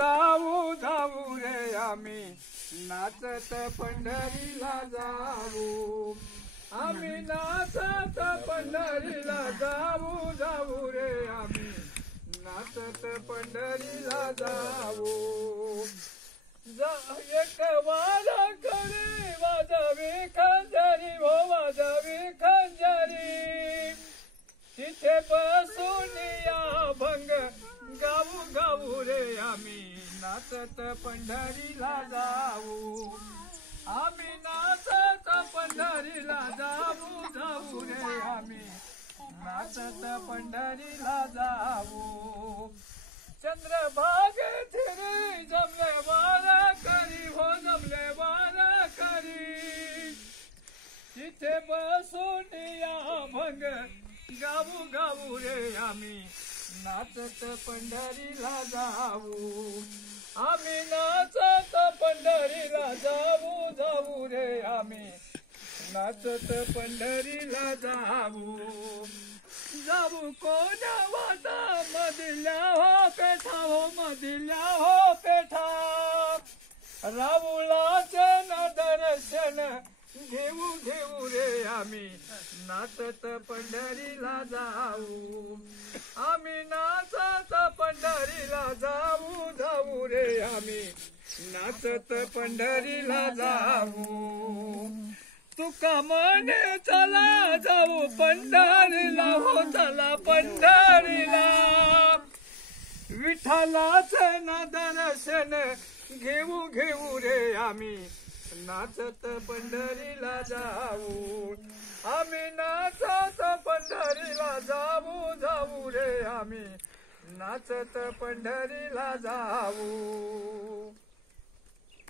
जाऊ जाऊ रे आम्ही नाचत पंढरीला जाऊ आम्ही नाचत पंढरीला जाऊ जाऊ रे आम्ही नाचत पंढरीला जाऊ एक वारकरी वाजवी खंजरी हो वाजवी खंजरी तिथे बसून या भंग गाऊ गाऊ रे आम्ही नाचत पंढरीला जाऊ आम्ही नाचत पंढरीला जाऊ जाऊ रे आम्ही नाचत पंढरीला जाऊ चंद्रभागेत रे जमले वारकरी हो जमले वारकरी तिथे बसून या भंग गाऊ गाऊ रे आम्ही नाचत पंढरीला जाऊ आम्ही नाचत पंढरीला जाऊ जाऊ रे आम्ही नाचत पंढरीला जाऊ जाऊ कोण्या वाटा मधल्या हो पेठा हो मधल्या हो पेठा राहुलाचे न दर्शन घेऊ घेऊ रे आम्ही नाचत पंढरीला जाऊ आम्ही नाचत पंढरीला जाऊ जाऊ रे आम्ही नाचत पंढरीला जाऊ तुका म्हणे चला जाऊ पंढरीला हो चला पंढरीला विठ्ठलाचे न दर्शन घेऊ घेऊ रे आम्ही नाचत पंढरीला जाऊ आम्ही नाचत पंढरीला जाऊ जाऊ रे आम्ही नाचत पंढरीला जाऊ